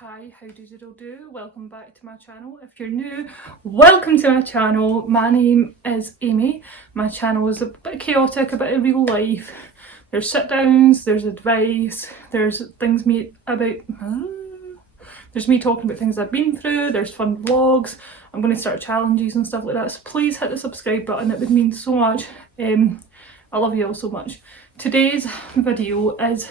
Hi, how do? Welcome back to my channel. If you're new, welcome to my channel. My name is Amy. My channel is a bit chaotic, a bit of real life. There's sit downs, there's advice, there's things me about there's me talking about things I've been through, there's fun vlogs. I'm going to start challenges and stuff like that, so please hit the subscribe button, it would mean so much. I love you all so much. Today's video is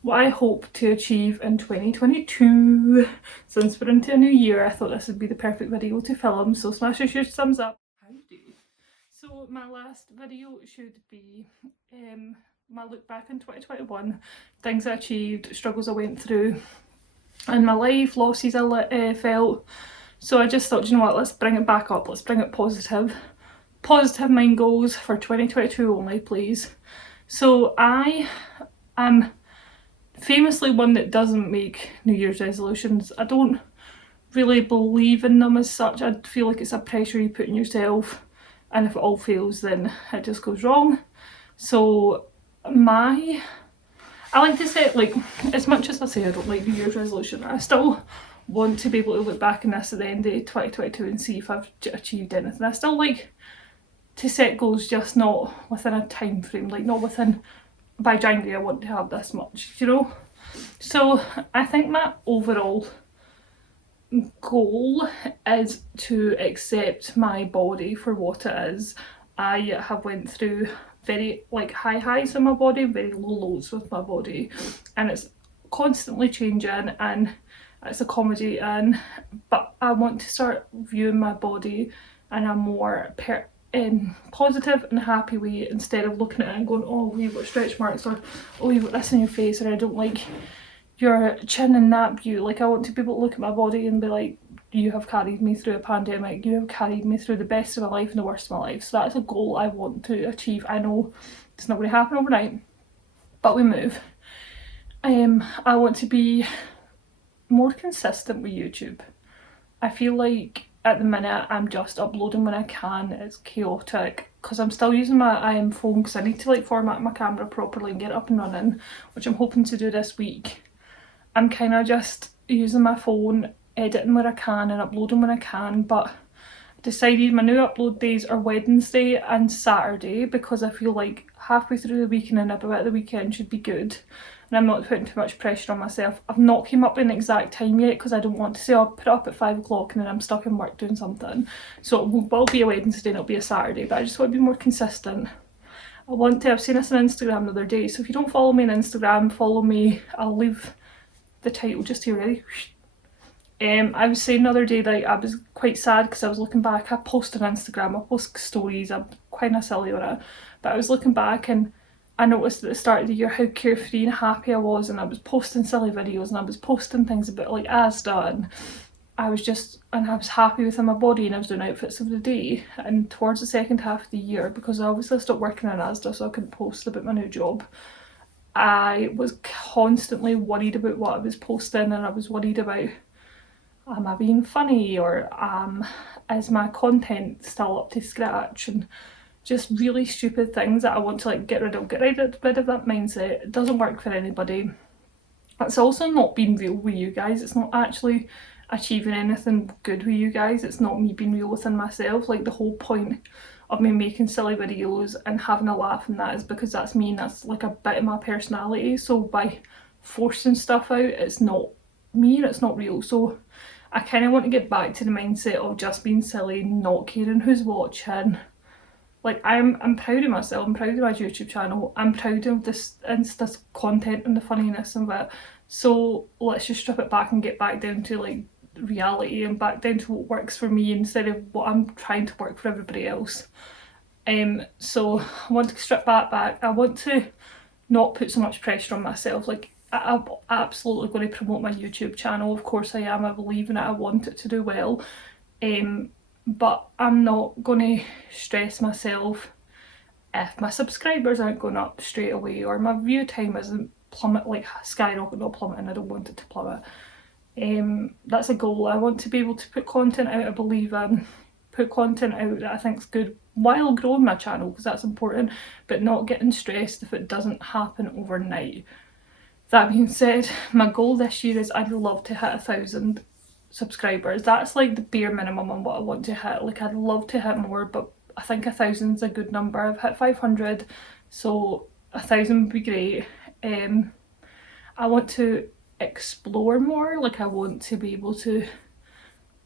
what I hope to achieve in 2022. Since we're into a new year, I thought this would be the perfect video to film, so smash your thumbs up. Howdy. So my last video should be my look back in 2021, things I achieved, struggles I went through in my life, losses I felt. So I just thought, you know what, let's bring it back up, let's bring it positive. Positive mind goals for 2022 only, please. So I am famously one that doesn't make New Year's resolutions. I don't really believe in them as such. I feel like it's a pressure you put on yourself, and if it all fails then it just goes wrong. So I like to set, like, as much as I say I don't like New Year's resolution, I still want to be able to look back on this at the end of 2022 and see if I've achieved anything. I still like to set goals, just not within a time frame, like not within, by January I want to have this much, you know? So I think my overall goal is to accept my body for what it is. I have went through very high highs in my body, very low lows with my body, and it's constantly changing and it's accommodating, but I want to start viewing my body in a more positive and happy way, instead of looking at it and going, oh you've got stretch marks, or oh you've got this in your face, or I don't like your chin and that view. Like, I want to be able to look at my body and be like, you have carried me through a pandemic, you have carried me through the best of my life and the worst of my life. So that's a goal I want to achieve. I know it's not going to happen overnight, but we move. I want to be more consistent with YouTube. I feel like at the minute I'm just uploading when I can. It's chaotic because I'm still using my phone, because I need to like format my camera properly and get it up and running, which I'm hoping to do this week. I'm kind of just using my phone, editing where I can and uploading when I can, but I decided my new upload days are Wednesday and Saturday, because I feel like halfway through the week and then a bit of the weekend should be good, and I'm not putting too much pressure on myself. I've not came up with an exact time yet, because I don't want to say I'll put it up at 5 o'clock and then I'm stuck in work doing something. So it will be a Wednesday and it'll be a Saturday, but I just want to be more consistent. I want to, I've seen this on Instagram the other day, so if you don't follow me on Instagram, follow me. I'll leave the title just here ready. I was saying the other day that I was quite sad because I was looking back. I post on Instagram, I post stories, I'm kind of silly on it, but I was looking back and I noticed at the start of the year how carefree and happy I was, and I was posting silly videos and I was posting things about like Asda, and I was happy within my body, and I was doing outfits of the day. And towards the second half of the year, because I obviously stopped working in Asda so I couldn't post about my new job, I was constantly worried about what I was posting, and I was worried about, am I being funny, or is my content still up to scratch, and just really stupid things that I want to like get rid of that mindset. It doesn't work for anybody. It's also not being real with you guys. It's not actually achieving anything good with you guys. It's not me being real within myself. Like, the whole point of me making silly videos and having a laugh and that is because that's me, and that's like a bit of my personality. So by forcing stuff out, it's not me and it's not real. So I kind of want to get back to the mindset of just being silly, not caring who's watching. Like, I'm proud of myself, I'm proud of my YouTube channel, I'm proud of this content and the funniness of it. So let's just strip it back and get back down to like reality, and back down to what works for me instead of what I'm trying to work for everybody else. So I want to strip that back. I want to not put so much pressure on myself. Like, I'm absolutely going to promote my YouTube channel, of course I am, I believe in it, I want it to do well. But I'm not going to stress myself if my subscribers aren't going up straight away, or my view time isn't skyrocket, not plummeting. I don't want it to plummet. That's a goal. I want to be able to put content out I believe in, put content out that I think is good while growing my channel, because that's important, but not getting stressed if it doesn't happen overnight. that being said, my goal this year is I'd love to hit 1,000 subscribers. That's like the bare minimum on what I want to hit. Like I'd love to hit more, but I think 1,000 is a good number. I've hit 500, so 1,000 would be great. I want to explore more. Like I want to be able to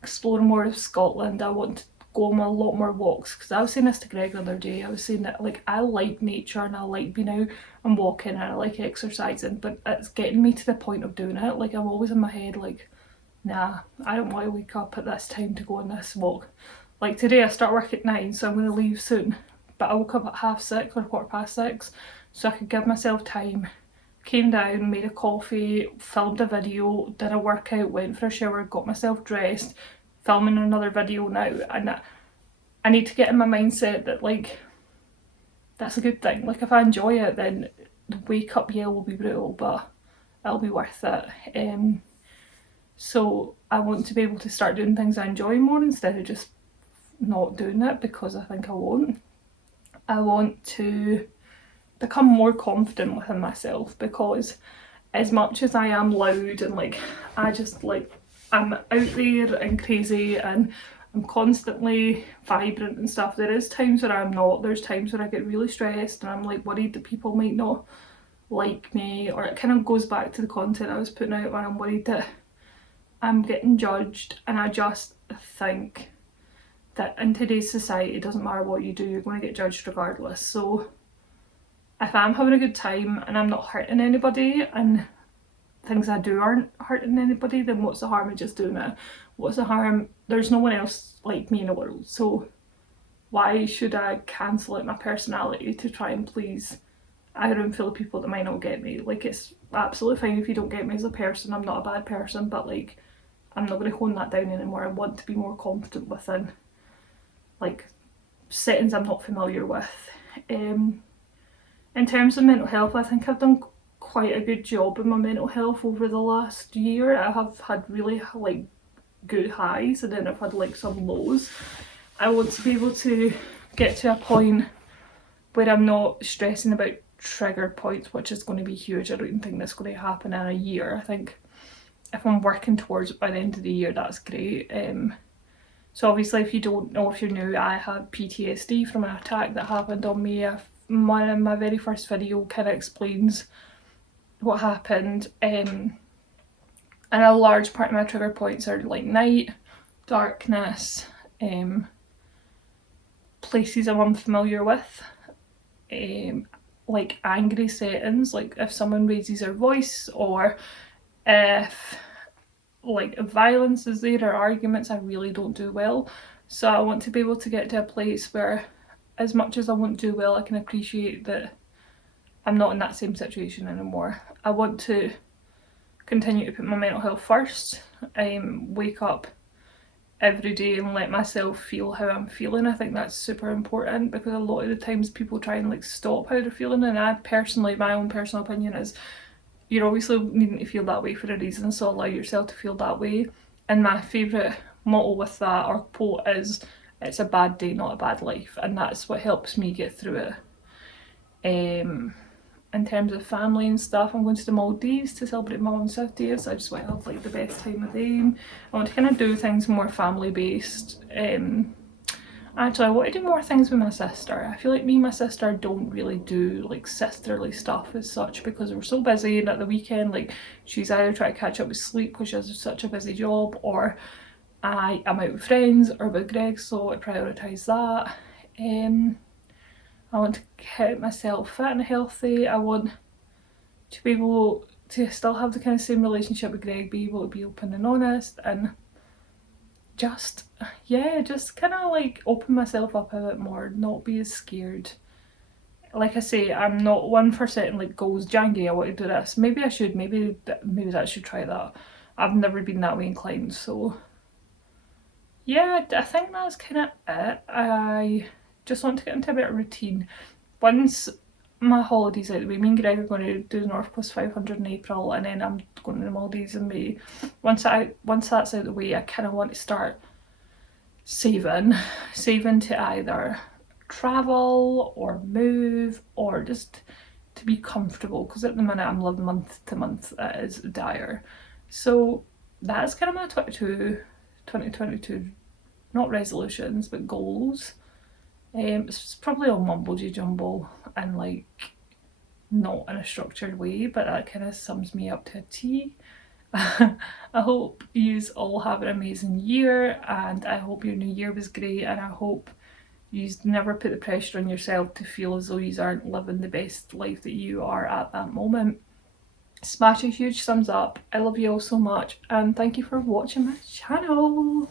explore more of Scotland. I want to go on a lot more walks, because I was saying this to Greg the other day. I was saying that like I like nature and I like being out and walking and I like exercising, but it's getting me to the point of doing it. Like I'm always in my head like, nah, I don't want to wake up at this time to go on this walk. Like today I start work at 9, so I'm going to leave soon, but I woke up at 6:30 or 6:15 so I could give myself time. Came down, made a coffee, filmed a video, did a workout, went for a shower, got myself dressed, filming another video now, and I need to get in my mindset that like that's a good thing. Like if I enjoy it, then the wake up yell will be brutal, but it'll be worth it. So I want to be able to start doing things I enjoy more instead of just not doing it because I think I won't. I want to become more confident within myself, because as much as I am loud and like I just like I'm out there and crazy and I'm constantly vibrant and stuff, there is times where I'm not. There's times where I get really stressed and I'm like worried that people might not like me, or it kind of goes back to the content I was putting out when I'm worried that I'm getting judged. And I just think that in today's society it doesn't matter what you do, you're going to get judged regardless. So if I'm having a good time and I'm not hurting anybody and things I do aren't hurting anybody, then what's the harm in just doing it? What's the harm? There's no one else like me in the world, so why should I cancel out my personality to try and please a room full of people that might not get me? Like it's absolutely fine if you don't get me as a person. I'm not a bad person, but like I'm not going to hone that down anymore. I want to be more confident within like settings I'm not familiar with. In terms of mental health, I think I've done quite a good job in my mental health over the last year. I have had really like good highs and then I've had like some lows. I want to be able to get to a point where I'm not stressing about trigger points, which is going to be huge. I don't even think that's going to happen in a year. I think if I'm working towards it by the end of the year, that's great. So obviously if you don't know, if you're new, I had PTSD from an attack that happened on me. My very first video kind of explains what happened, and a large part of my trigger points are like night, darkness, places I'm unfamiliar with, like angry settings, like if someone raises their voice or if like violence is there or arguments, I really don't do well. So I want to be able to get to a place where as much as I won't do well, I can appreciate that I'm not in that same situation anymore. I want to continue to put my mental health first, wake up every day and let myself feel how I'm feeling. I think that's super important, because a lot of the times people try and like stop how they're feeling, and I personally, my own personal opinion is you're obviously needing to feel that way for a reason, so allow yourself to feel that way. And my favourite motto with that or quote is, it's a bad day, not a bad life, and that's what helps me get through it. In terms of family and stuff, I'm going to the Maldives to celebrate my mum's 50th, so I just want to have like the best time with them. I want to kind of do things more family based. Actually, I want to do more things with my sister. I feel like me and my sister don't really do like sisterly stuff as such, because we're so busy, and at the weekend like she's either trying to catch up with sleep because she has such a busy job, or I am out with friends or with Greg, so I prioritise that. I want to keep myself fit and healthy. I want to be able to still have the kind of same relationship with Greg, be able to be open and honest, and just, yeah, just kind of like open myself up a bit more, not be as scared. Like I say, I'm not one for setting like goals. January I want to do this. Maybe I should, maybe that should try that. I've never been that way inclined, so yeah, I think that's kind of it. I just want to get into a bit of routine. Once my holidays out the way, me and Greg are going to do the North Coast 500 in April, and then I'm going to the Maldives in May. Once that's out the way, I kind of want to start saving to either travel or move or just to be comfortable, because at the minute I'm living month to month. It is dire. So that's kind of my 2022, not resolutions, but goals. It's probably all mumble jumble and like not in a structured way, but that kind of sums me up to a T. I hope you all have an amazing year, and I hope your new year was great, and I hope you never put the pressure on yourself to feel as though you aren't living the best life that you are at that moment. Smash a huge thumbs up. I love you all so much, and thank you for watching my channel.